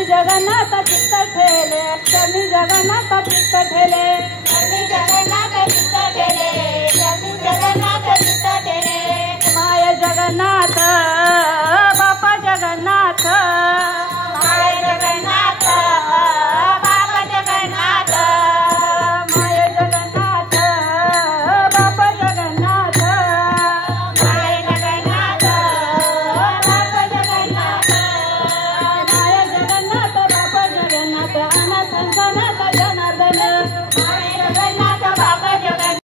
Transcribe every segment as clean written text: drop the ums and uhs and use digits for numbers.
चरणी जगन्नाथ चित्त ठेले, चरणी जगन्नाथ चित्त ठेले, चरणी जगन्नाथ चित्त ठेले, चरणी जगन्नाथ चित्त ठेले। माय जगन्नाथ बापा जगन्नाथ, माय जगन्नाथ बापा जगन्नाथ, माय जगन्नाथ बापा जगन्नाथ, माय जगन्नाथ बापा जगन्नाथ, माय जगन्नाथ बापा जगन्नाथ, अनाथ संतानाथ जनार्दन, माय जगन्नाथ बापा जगन्नाथ।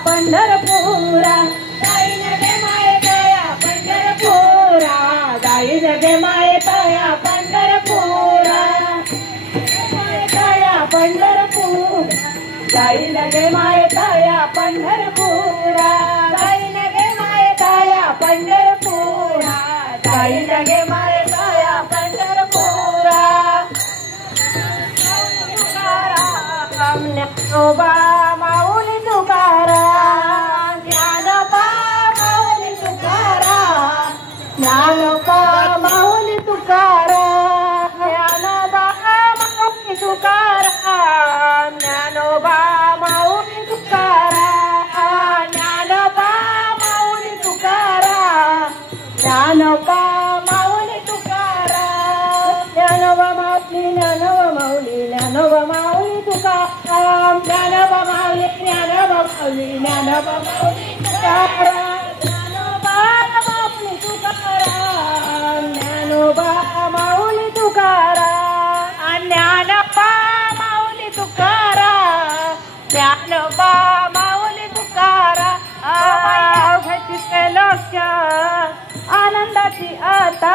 पंढरपुरा जाईन गे मायेकया पंढरपुरा, जाईन गे मायेकया पंढरपुरा, जाईन गे मायेकया पंढरपुरा, मायेकया पंढरपुरा, जाईन गे मायेकया पंढरपुरा, जाईन गे मायेकया पंढरपुरा, जाईन गे मायेकया पंढरपुरा। ज्ञानोबा माऊली तुकाराम, ज्ञानोबा माऊली तुकाराम, ज्ञानोबा माऊली तुकाराम, ज्ञानोबा माऊली तुकाराम, ज्ञानोबा माऊली तुकाराम, ज्ञानोबा माऊली तुकाराम, ज्ञानोबा माऊली तुकाराम, ज्ञानोबा माऊली, ज्ञानोबा माऊली, ज्ञानोबा माऊली तुकाराम, ज्ञानोबा माऊली, ज्ञानोबा माऊली, ज्ञानोबा माऊली तुकाराम, ज्ञानोबा माऊली तुकाराम, ज्ञानोबा माऊली तुकाराम, ज्ञानोबा माऊली तुकाराम, ज्ञानोबा माऊली तुकाराम। अवघ्याची लोक आनंदाची आता